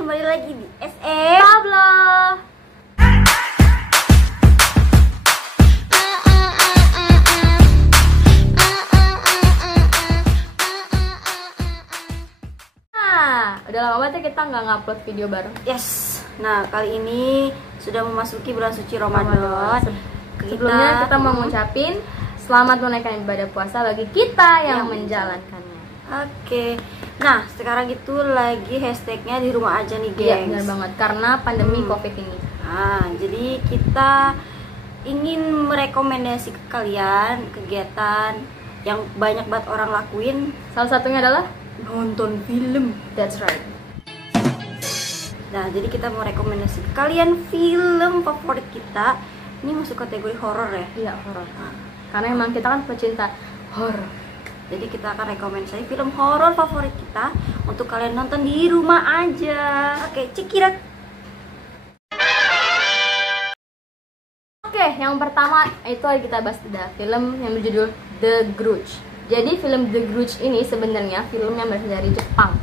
kembali lagi di SE Pablo. Udah lama banget ya kita nggak ngupload video bareng. Yes. Nah, kali ini sudah memasuki bulan suci Ramadan. Sebelumnya kita mau ngucapin selamat menunaikan ibadah puasa bagi kita yang menjalankannya. Oke. Nah, sekarang itu lagi hashtagnya di rumah aja nih, gengs. Iya, benar banget. Karena pandemi COVID ini. Nah, jadi kita ingin merekomendasi ke kalian kegiatan yang banyak banget orang lakuin. Salah satunya adalah nonton film. That's right. Nah, jadi kita mau rekomendasi ke kalian film favorit kita. Ini masuk kategori horor ya? Iya, horor. Karena emang kita kan pecinta horor. Jadi kita akan rekomendasi film horor favorit kita untuk kalian nonton di rumah aja. Oke, check it out. Oke, yang pertama itu kita bahas ada film yang berjudul The Grudge. Jadi film The Grudge ini sebenarnya film yang berasal dari Jepang,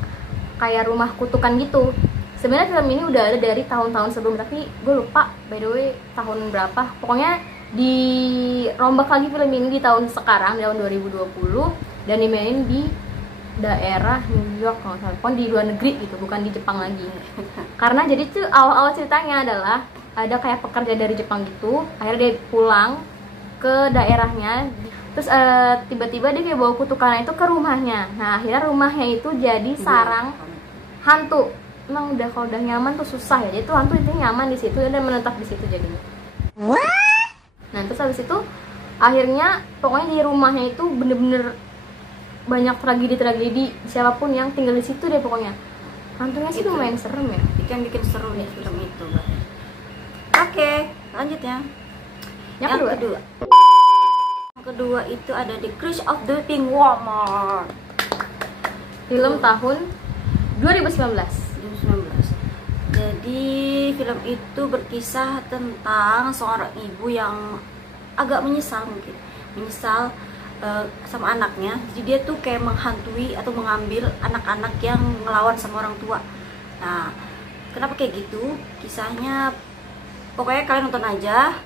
kayak rumah kutukan gitu. Sebenarnya film ini udah ada dari tahun-tahun sebelum, tapi gue lupa by the way tahun berapa. Pokoknya dirombak lagi film ini di tahun sekarang, di tahun 2020, dan dimainin di daerah New York kalau nggak salah. Pokoknya di luar negeri gitu, bukan di Jepang lagi. Karena jadi tuh awal-awal ceritanya adalah ada kayak pekerja dari Jepang gitu, akhirnya dia pulang ke daerahnya. Terus tiba-tiba dia kayak bawa kutukan itu ke rumahnya. Nah, akhirnya rumahnya itu jadi sarang hantu. Emang udah kalau udah nyaman tuh susah ya. Jadi tuh hantu itu nyaman di situ dan menetap di situ jadinya. Nah, terus habis itu akhirnya pokoknya di rumahnya itu bener-bener banyak tragedi-tragedi, siapapun yang tinggal di situ deh pokoknya. Hantunya sih lumayan serem ya. Bikin seru nih film itu. Oke, lanjut ya. Yang kedua. Kedua itu ada The Curse of the Pink Woman. Film tahun 2019. Jadi film itu berkisah tentang seorang ibu yang agak menyesal sama anaknya. Jadi dia tuh kayak menghantui atau mengambil anak-anak yang ngelawan sama orang tua. Nah, kenapa kayak gitu? Kisahnya pokoknya kalian nonton aja.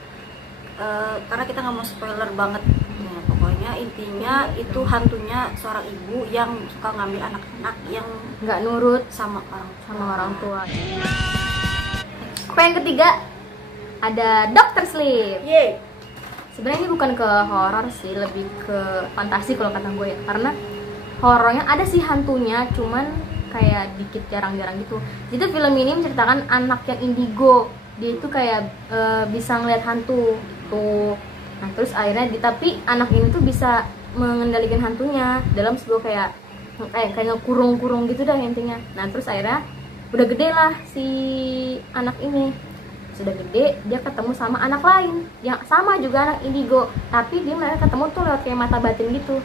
Karena kita nggak mau spoiler banget. Nah, pokoknya intinya itu hantunya seorang ibu yang suka ngambil anak-anak yang nggak nurut sama orang tua. Yang ketiga ada Dr. Sleep. Yeay. Sebenarnya ini bukan ke horor sih, lebih ke fantasi kalau kata gue ya. Karena horornya ada sih hantunya, cuman kayak dikit, jarang-jarang gitu. Jadi film ini menceritakan anak yang indigo. Dia itu kayak bisa ngeliat hantu gitu. Nah, terus akhirnya tapi anak ini tuh bisa mengendalikan hantunya dalam sebuah kayak ngekurung-kurung gitu dah intinya. Nah, terus akhirnya udah gede lah si anak ini. Sudah gede, dia ketemu sama anak lain yang sama juga anak indigo, tapi dia mereka ketemu tuh lewat kayak mata batin gitu.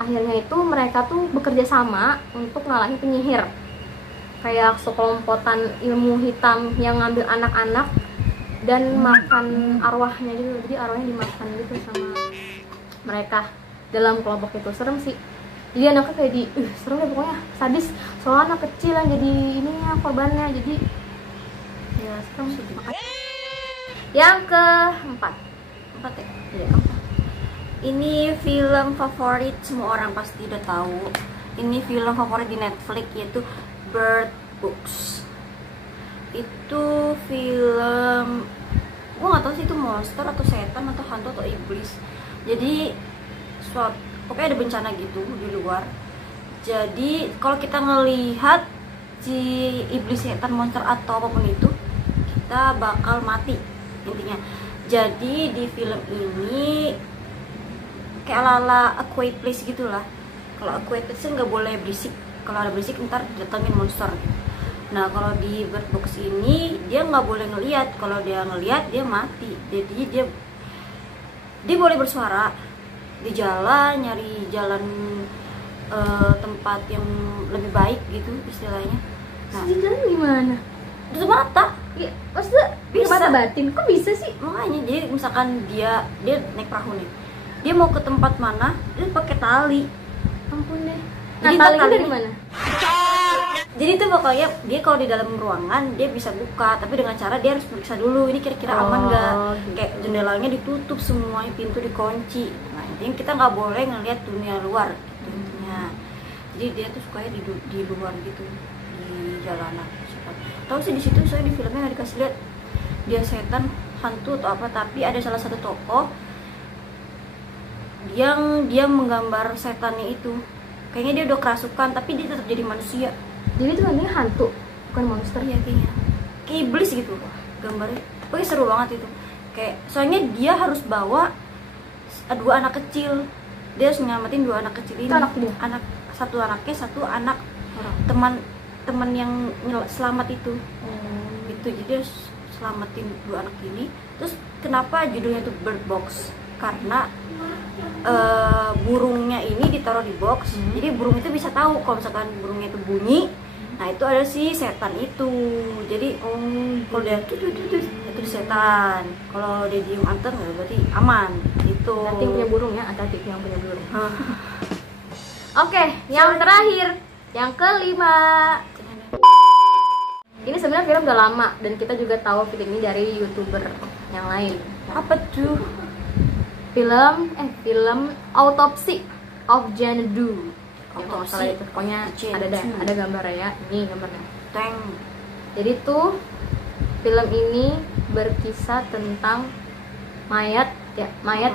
Akhirnya itu mereka tuh bekerja sama untuk ngalahin penyihir, kayak sekelompokan ilmu hitam yang ngambil anak-anak dan makan arwahnya gitu. Jadi arwahnya dimakan gitu sama mereka dalam kelompok itu. Serem sih. Jadi anaknya kayak serem deh pokoknya, sadis. Soalnya anak kecil yang jadi ininya korbannya. Jadi ya serem sih. Yang keempat ya? Iya, keempat. Ini film favorit semua orang pasti udah tahu. Ini film favorit di Netflix, yaitu Bird Box. Itu film, gue nggak tahu sih itu monster atau setan atau hantu atau iblis. Jadi pokoknya ada bencana gitu di luar. Jadi kalau kita ngelihat si iblis, setan, monster atau apapun itu, kita bakal mati intinya. Jadi di film ini kayak ala-ala A Quiet Place gitulah. Kalau A Quiet Place nggak boleh berisik. Kalau ada berisik ntar datangin monster gitu. Nah, kalau di Bird Box ini dia nggak boleh ngelihat. Kalau dia ngelihat dia mati. Jadi dia boleh bersuara di jalan, nyari jalan tempat yang lebih baik gitu istilahnya. Nah, di jalan gimana? Tutup mata. Ya, maksudnya bisa mata batin. Kok bisa sih? Makanya jadi misalkan dia naik perahu nih. Dia mau ke tempat mana? Dia pakai tali. Ampun deh. Nah, tali dari mana? Jadi tuh pokoknya dia kalau di dalam ruangan dia bisa buka, tapi dengan cara dia harus periksa dulu ini kira-kira aman nggak, gitu. kayak jendelanya ditutup semuanya, pintu dikunci. Nah intinya kita nggak boleh ngelihat dunia luar gitu intinya. Jadi dia tuh sukanya di luar gitu, di jalanan. Tahu sih di situ saya di filmnya nggak dikasih lihat dia setan, hantu atau apa, tapi ada salah satu tokoh yang dia menggambar setannya itu. Kayaknya dia udah kerasukan tapi dia tetap jadi manusia. Jadi itu namanya hantu, bukan monster. Iya kayaknya kayak iblis gitu gambarnya. Pokoknya seru banget itu. Kayak soalnya dia harus bawa 2 anak kecil. Dia harus nyelamatin 2 anak kecil ini. Itu anak dia? Satu anaknya, satu anak Orang. teman yang selamat itu. Itu jadi dia harus selamatin 2 anak ini. Terus kenapa judulnya itu Bird Box? Karena burungnya ini ditaruh di box. Jadi burung itu bisa tahu kalau misalkan burungnya itu bunyi. Nah itu ada si setan itu. Jadi kalau dia itu setan. Kalau dia diem anteng berarti aman. Itu. Nanti punya burung ya, hati-hati yang punya burung. Oke, yang terakhir, yang kelima. Ini sebenarnya film udah lama dan kita juga tahu film ini dari YouTuber yang lain. Apa tuh? Film Autopsy of Jane Doe. Autopsy Itu pokoknya ada gambarnya ya. Ini gambarnya. Tank. Jadi tuh film ini berkisah tentang mayat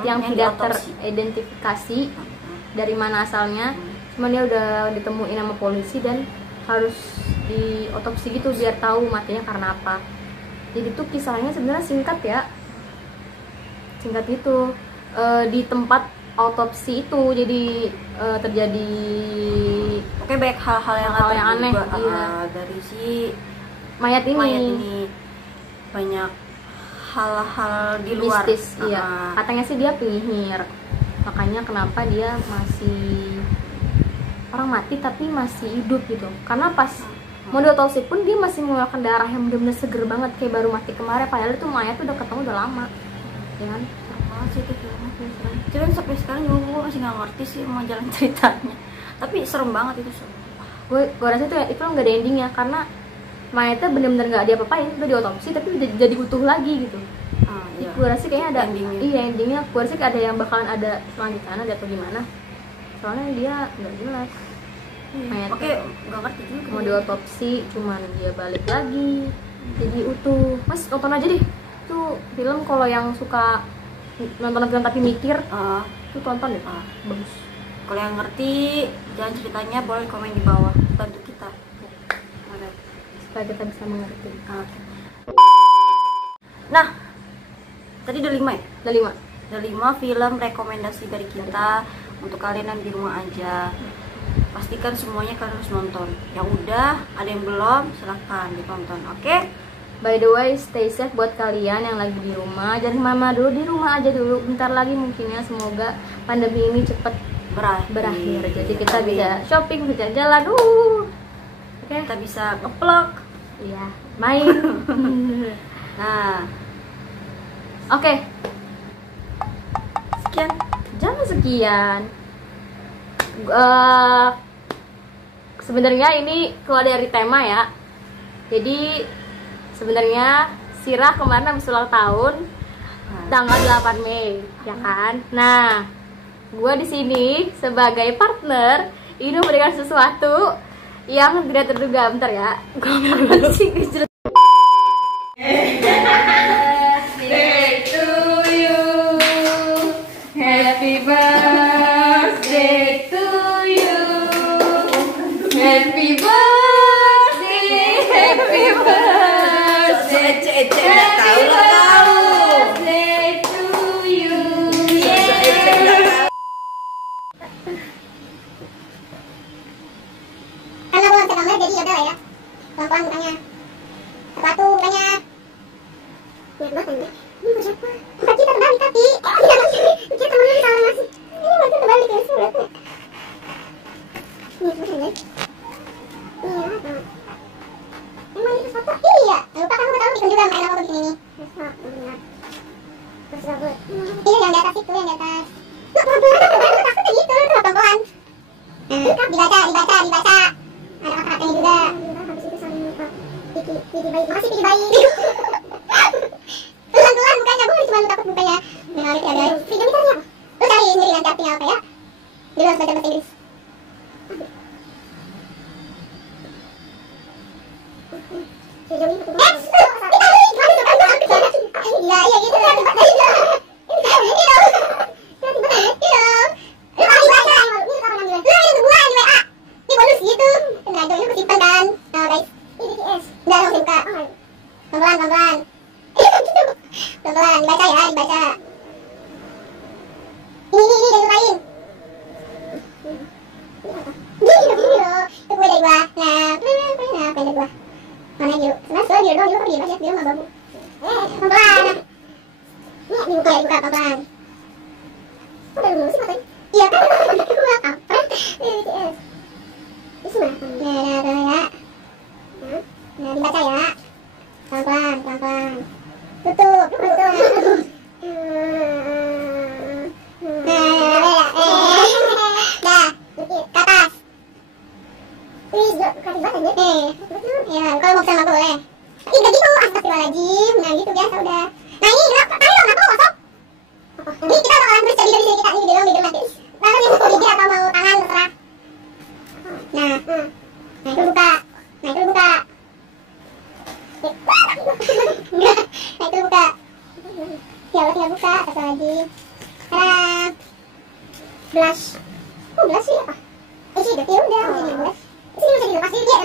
yang tidak teridentifikasi dari mana asalnya. Cuman dia udah ditemuin sama polisi dan harus diotopsi gitu biar tahu matinya karena apa. Jadi tuh kisahnya sebenarnya singkat ya. Singkat gitu. Di tempat autopsi itu jadi terjadi banyak hal-hal yang aneh juga, iya. Dari si mayat ini banyak hal-hal di luar mistis. Iya, katanya sih dia penyihir, makanya kenapa dia masih orang mati tapi masih hidup gitu, karena pas mau diotopsi pun dia masih mengeluarkan darah yang benar-benar seger banget kayak baru mati kemarin, padahal itu mayat udah ketemu udah lama ya kan. Sih itu filmnya cuman sampai sekarang juga gue masih nggak ngerti sih mau jalan ceritanya, tapi serem banget itu. Gue rasa itu nggak ada endingnya karena mayatnya bener-bener nggak ada apa-apain, udah diotopsi tapi udah jadi utuh lagi gitu. Iya. Gue rasa kayaknya ada endingnya. Iya endingnya. Gue rasa ada yang bakalan ada selanjutnya ada atau gimana, soalnya dia nggak jelas. Mayatnya Oke, nggak ngerti juga. mau diotopsi cuman dia balik lagi jadi utuh. Mas tonton aja deh itu film, kalau yang suka nonton film tapi mikir tuh tonton deh, bagus. Kalau yang ngerti jangan ceritanya boleh komen di bawah, bantu kita supaya kita bisa mengerti. Nah tadi udah 5 ya? Udah 5 film rekomendasi dari kita untuk kalian yang di rumah aja. Pastikan semuanya kalian harus nonton. Yang udah, ada yang belum, silahkan ditonton. Oke? By the way, stay safe buat kalian yang lagi di rumah. Jangan kemana dulu, di rumah aja dulu. Bentar lagi mungkin ya, semoga pandemi ini cepet berakhir. Jadi kita bisa shopping, bisa jalan. Oke. Kita bisa nge-vlog. Iya, main. Nah, oke. sekian. Jangan sekian. Sebenarnya ini keluar dari tema ya. Jadi sebenarnya Sirah kemarin habis ulang tahun tanggal 8 Mei, ya kan? Nah, gue di sini sebagai partner ini memberikan sesuatu yang tidak terduga. Bentar ya, gue nggak sih birthday to you, happy birthday to you, happy birthday, happy birthday. Birthday to you. Karena gue bisa gambar jadi yaudah lah ya, pelan-pelan mukanya, sepatu mukanya. Lihat banget kan, ini buat siapa? Bukan kita terbalik tapi kita temennya salah ngasih. Ini masih terbalik ya suratnya. Ini suratnya guys. Ini ya banget. Emang itu foto? Iya, lupa kan gue tahu bikin juga main foto di sini. Benar. Terus gue, ini yang di atas itu, yang di atas. Nggak pelan-pelan, takutnya gitu, pelan-pelan. Dibaca. Ada kata-katanya juga. Makasih Pigi bayi. Pelan-pelan mukanya, gue cuma takut mukanya. Nah, ya guys. Video ini apa? Lu cari sendiri nanti artinya apa ya. Jadi harus baca bahasa Inggris. Iya gitu lah. Pelan-pelan dibaca ya, dibaca. Ini dari lain. Ini loh. Itu gue dari gua. Nah, apa dari gua? Mana biru? Sebenarnya biru doang, biru apa biru mah babu. Pelan-pelan. Nih, dibuka ya, dibuka pelan-pelan. Udah dulu sih matanya. Iya kan? Gua kampret. BTS. Ini mah. Nah, ya. Nah, dibaca ya. Pelan-pelan, pelan-pelan. Tutup. Dah, ke atas. Wih, kasih banget ya. Kalau mau sama boleh. Tapi gak gitu, astagfirullahaladzim. Nah gitu biasa udah. Nah ini gerak, tadi dong, apa kosong? Ini kita bakalan terus jadi dari sini kita. Ini bidung nanti. Lalu yang mau bibir atau mau tangan, terserah. Nah itu buka. Nah itu buka. Ya udah tinggal buka, satu lagi. Blush. Kok blush sih apa? Sih udah ini blush. Sini bisa dilepas dia.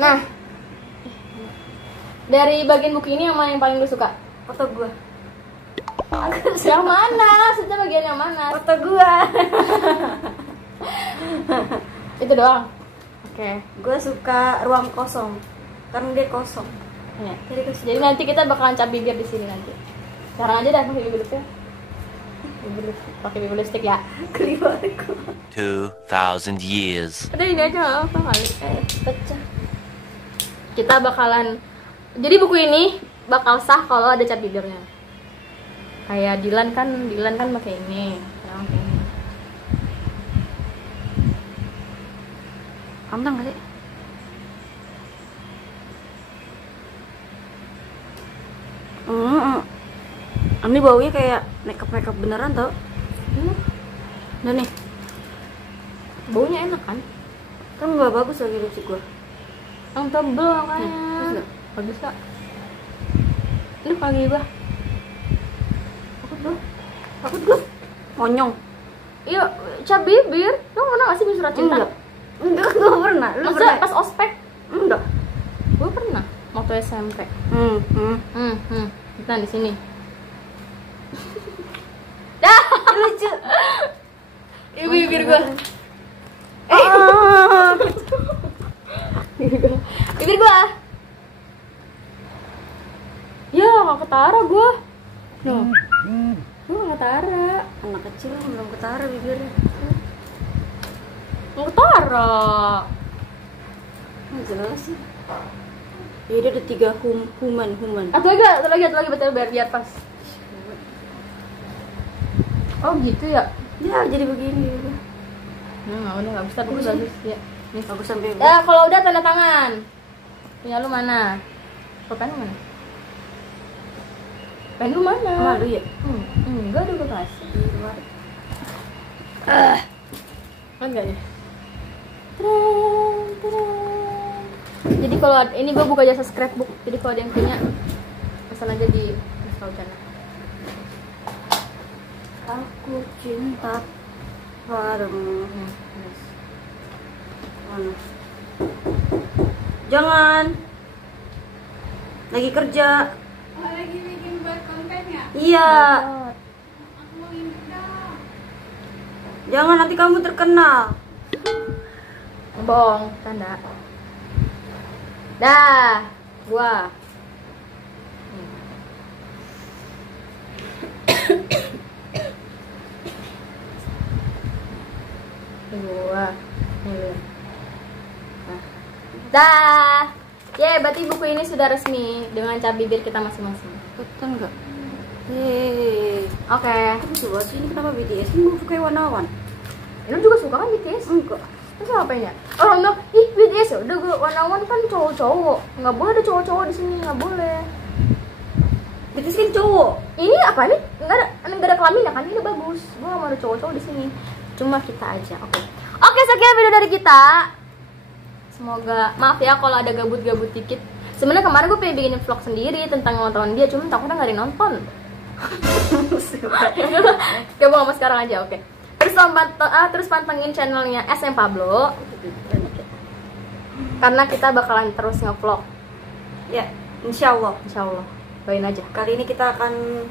Nah, dari bagian buku ini yang mana yang paling lu suka? Foto gua. Yang mana? Sudah bagian yang mana? Foto gua. Itu doang. Oke. Gua suka ruang kosong. Karena dia kosong. Ya. Jadi nanti kita bakalan cap bibir di sini nanti. Sekarang aja dah pakai bibir lipstick. Pakai bibir lipstick ya. Keluarku. 2,000 years. Udah ini aja nggak apa kali. Pecah. Kita bakalan. Jadi buku ini bakal sah kalau ada cat bibirnya. Kayak Dilan kan pakai ini. Sekarang pakai ini. Aman nggak sih? Ini baunya kayak makeup beneran tau. Nah nih, Baunya enak kan? kan nggak bagus lagi lipstick gua. Yang tebel makanya. Bagus nggak? Bagus kak. Ini pagi bah. Takut gua. Monyong. Iya, cap bibir. Lo pernah nggak sih bikin surat cinta? Enggak, gua pernah. Lu Maksudnya pernah? pas ospek? Enggak. Gue pernah. Waktu SMP. Kita di sini. Dah. Lucu. Bibir gua. Bibir gua. Ya, nggak ketara gua. No. Gua nggak ketara. Anak kecil belum ketara bibirnya. Nggak ketara. Nggak jelas sih. Ya dia ada 3 human. Atau lagi betul biar pas. Oh gitu ya. Ya jadi begini. Nah, udah nggak bisa bagus ya. Nih bagus sampai. Ya kalau udah tanda tangan. Punya lu mana? Pen lu mana? Pen lu mana? Malu ya. Enggak ada kelas. Di luar. Enggak ya. Jadi kalau ini gue buka jasa scrapbook. Jadi kalau ada yang punya pesan aja di Instagram channel. Aku cinta padamu. Mana? Jangan. Lagi kerja. Lagi bikin buat konten ya? Iya. Aku mau ngintip dong. Jangan nanti kamu terkenal. Bohong, tanda. Dah, gua. Dua. Nih. Nah. Dah. Ya, berarti buku ini sudah resmi dengan cap bibir kita masing-masing. Betul nggak? Hei, Oke. coba sih ini kenapa BTS ini buku kayak warna-warni? Lu juga suka kan BTS? Enggak. Terus ngapain ya? Orang bilang, ih BTS ya udah gue one-on-one kan cowok-cowok. Nggak boleh ada cowok-cowok di sini, nggak boleh. BTS kan cowok. Ini apa nih? Nggak ada kelamin ya kan? Ini udah bagus. Gue nggak mau ada cowok-cowok di sini. Cuma kita aja. Oke, sekian video dari kita. Semoga maaf ya kalau ada gabut-gabut dikit. Sebenarnya kemarin gue pengen bikin vlog sendiri tentang ulang tahun dia, cuma takutnya nggak ada yang nonton. Oke, mau sama sekarang aja, oke. Terus pantengin channelnya SM Pablo karena kita bakalan terus nge-vlog. Ya, insya Allah. Insyaallah. Doain aja Kali ini kita akan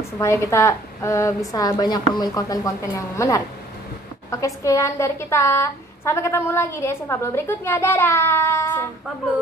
supaya kita bisa banyak nemuin konten-konten yang menarik. Oke, sekian dari kita. Sampai ketemu lagi di SM Pablo berikutnya. Dadah. Pablo.